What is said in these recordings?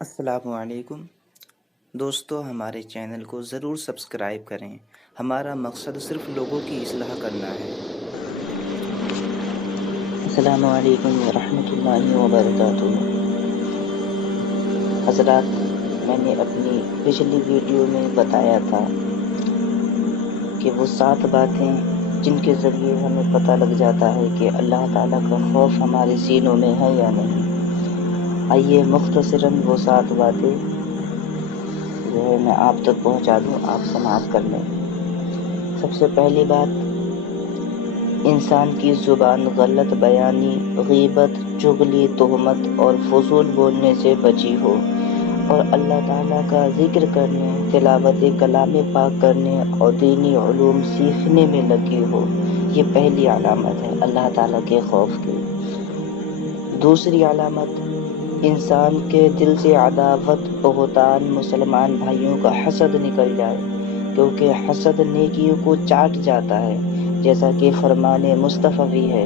السلام علیکم دوستو، ہمارے چینل کو ضرور سبسکرائب کریں۔ ہمارا مقصد صرف لوگوں کی اصلاح کرنا ہے۔ السلام علیکم ورحمۃ اللہ وبرکاتہ۔ حضرات، میں نے اپنی پچھلی ویڈیو میں بتایا تھا کہ وہ 7 باتیں جن کے ذریعے ہمیں پتہ لگ جاتا ہے کہ اللہ تعالیٰ کا خوف ہمارے سینوں میں ہے یا نہیں۔ آئیے مختصراً وہ 7 باتیں جو ہے میں آپ تک پہنچا دوں، آپ سماعت کر لیں۔ سب سے پہلی بات، انسان کی زبان غلط بیانی، غیبت، چغلی، تہمت اور فضول بولنے سے بچی ہو، اور اللہ تعالیٰ کا ذکر کرنے، تلاوت کلام پاک کرنے اور دینی علوم سیکھنے میں لگی ہو۔ یہ پہلی علامت ہے اللہ تعالیٰ کے خوف کی۔ دوسری علامت، انسان کے دل سے عداوت، بہتان، مسلمان بھائیوں کا حسد نکل جائے، کیونکہ حسد نیکیوں کو چاٹ جاتا ہے، جیسا کہ فرمان مصطفی ہے،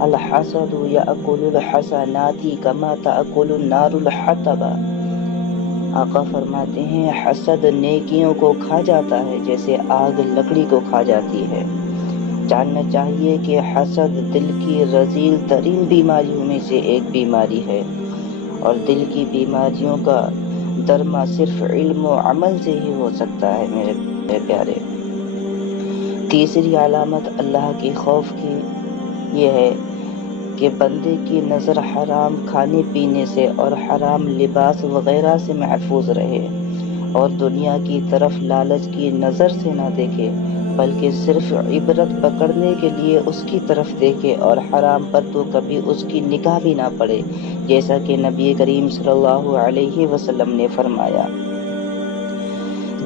الحسد یأکل الحسنات کما تأکل النار الحطب۔ آقا فرماتے ہیں حسد نیکیوں کو کھا جاتا ہے جیسے آگ لکڑی کو کھا جاتی ہے۔ جاننا چاہیے کہ حسد دل کی رذیل ترین بیماریوں میں سے ایک بیماری ہے، اور دل کی بیماریوں کا درما صرف علم و عمل سے ہی ہو سکتا ہے میرے پیارے۔ تیسری علامت اللہ کے خوف کی یہ ہے کہ بندے کی نظر حرام کھانے پینے سے اور حرام لباس وغیرہ سے محفوظ رہے، اور دنیا کی طرف لالچ کی نظر سے نہ دیکھے، بلکہ صرف عبرت پکڑنے کے لیے اس کی طرف دیکھے، اور حرام پر تو کبھی اس کی نگاہ بھی نہ پڑے، جیسا کہ نبی کریم صلی اللہ علیہ وسلم نے فرمایا،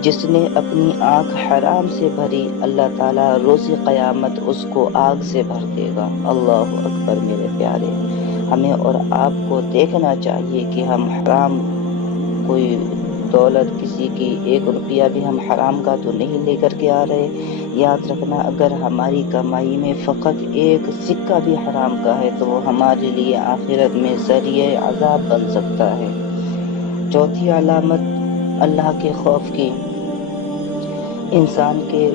جس نے اپنی آنکھ حرام سے بھری اللہ تعالیٰ روز قیامت اس کو آگ سے بھر دے گا۔ اللہ اکبر میرے پیارے۔ ہمیں اور آپ کو دیکھنا چاہیے کہ ہم حرام کوئی دولت کسی کی 1 روپیہ بھی ہم حرام کا تو نہیں لے کر کے آ رہے۔ یاد رکھنا، اگر ہماری کمائی میں فقط 1 سکہ بھی حرام کا ہے تو وہ ہمارے لیے آخرت میں ذریعہ عذاب بن سکتا ہے۔ چوتھی علامت اللہ کے خوف کی، انسان کے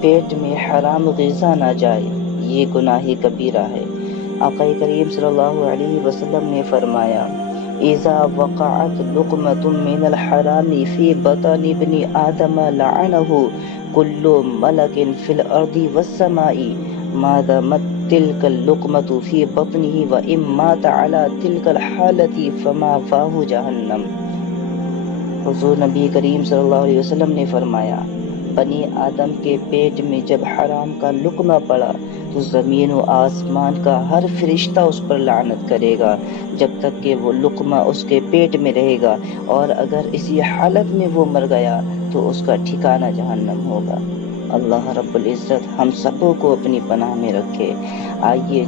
پیٹ میں حرام غذا نہ جائے، یہ گناہ کبیرہ ہے۔ آقا کریم صلی اللہ علیہ وسلم نے فرمایا، اذا وقعت لقمة من الحرام في بطن ابن آدم لعنه كل ملك في الأرض والسماء ما دامت تلك اللقمة في بطنه وإن مات على تلك الحالة فمأواه جہنم۔ حضور نبی کریم صلی اللہ علیہ وسلم نے فرمایا، بنی آدم کے پیٹ میں جب حرام کا لقمہ پڑا تو زمین و آسمان کا ہر فرشتہ اس پر لعنت کرے گا جب تک کہ وہ لقمہ اس کے پیٹ میں رہے گا، اور اگر اسی حالت میں وہ مر گیا تو اس کا ٹھکانہ جہنم ہوگا۔ اللہ رب العزت ہم سبوں کو اپنی پناہ میں رکھے۔ آئیے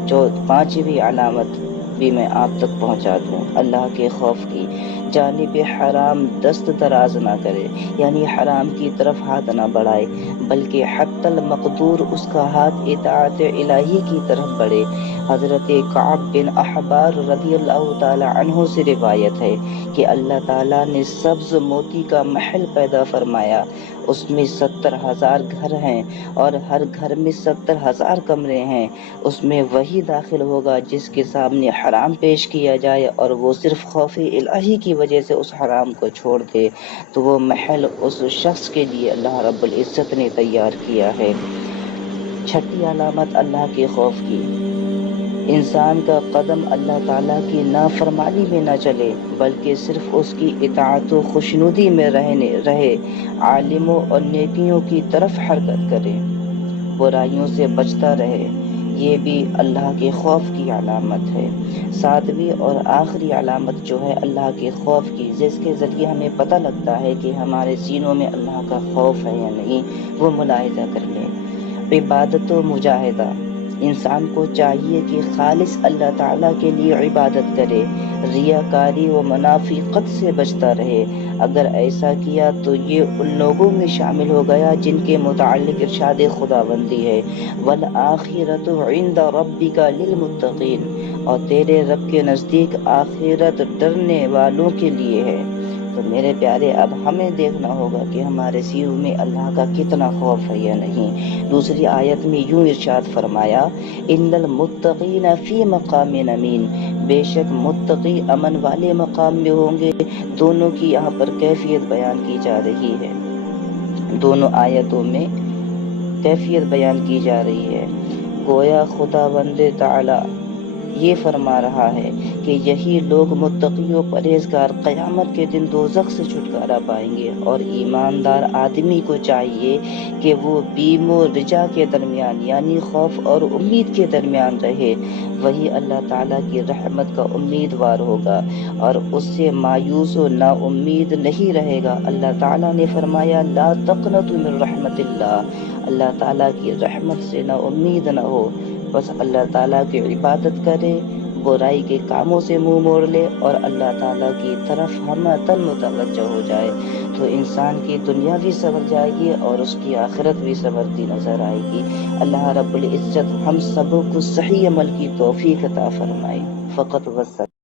5ویں علامت بھی میں آپ تک پہنچا دوں اللہ کے خوف کی، جانب حرام دست دراز نہ کرے، یعنی حرام کی طرف ہاتھ نہ بڑھائے، بلکہ حتی المقدور اس کا ہاتھ اطاعت الہی کی طرف بڑھے۔ حضرت کعب بن احبار رضی اللہ تعالی عنہ سے روایت ہے کہ اللہ تعالیٰ نے سبز موتی کا محل پیدا فرمایا، اس میں 70,000 گھر ہیں اور ہر گھر میں 70,000 کمرے ہیں، اس میں وہی داخل ہوگا جس کے سامنے حرام پیش کیا جائے اور وہ صرف خوف الہی کی وجہ سے اس حرام کو چھوڑ دے، تو وہ محل اس شخص کے لیے اللہ رب العزت نے تیار کیا ہے۔ 6ٹھی علامت اللہ کے خوف کی، انسان کا قدم اللہ تعالیٰ کی نافرمانی میں نہ چلے بلکہ صرف اس کی اطاعت و خوشنودی میں رہے، عالموں اور نیکیوں کی طرف حرکت کرے، برائیوں سے بچتا رہے، یہ بھی اللہ کے خوف کی علامت ہے۔ 7ویں اور آخری علامت جو ہے اللہ کے خوف کی، جس کے ذریعے ہمیں پتہ لگتا ہے کہ ہمارے سینوں میں اللہ کا خوف ہے یا نہیں، وہ ملاحظہ کر لیں، عبادت و مجاہدہ۔ انسان کو چاہیے کہ خالص اللہ تعالیٰ کے لیے عبادت کرے، ریاکاری و منافقت سے بچتا رہے۔ اگر ایسا کیا تو یہ ان لوگوں میں شامل ہو گیا جن کے متعلق ارشاد خداوندی ہے وَالْآخِرَةُ عِنْدَ رَبِّكَ لِلْمُتَّقِينَ، اور تیرے رب کے نزدیک آخرت ڈرنے والوں کے لیے ہے۔ تو میرے پیارے، اب ہمیں دیکھنا ہوگا کہ ہمارے سیروں میں اللہ کا کتنا خوف ہے یا نہیں۔ دوسری آیت میں یوں ارشاد فرمایا ان المتقین فی مقام امین، بے شک متقی امن والے مقام میں ہوں گے۔ دونوں کی یہاں پر کیفیت بیان کی جا رہی ہے، دونوں آیتوں میں کیفیت بیان کی جا رہی ہے۔ گویا خداوند تعالی یہ فرما رہا ہے کہ یہی لوگ متقی و پرہیزگار قیامت کے دن دوزخ سے چھٹکارا پائیں گے، اور ایماندار آدمی کو چاہیے کہ وہ بیم و رجا کے درمیان یعنی خوف اور امید کے درمیان رہے، وہی اللہ تعالیٰ کی رحمت کا امیدوار ہوگا اور اس سے مایوس و نا امید نہیں رہے گا۔ اللہ تعالیٰ نے فرمایا لا تقنطوا من رحمت اللہ، اللہ تعالیٰ کی رحمت سے نا امید نہ ہو، بس اللہ تعالیٰ کی عبادت کرے، برائی کے کاموں سے منہ موڑ لے اور اللہ تعالیٰ کی طرف ہمتاً متوجہ ہو جائے، تو انسان کی دنیا بھی سنور جائے گی اور اس کی آخرت بھی سنورتی نظر آئے گی۔ اللہ رب العزت ہم سب کو صحیح عمل کی توفیق عطا فرمائے۔ فقط وسلم۔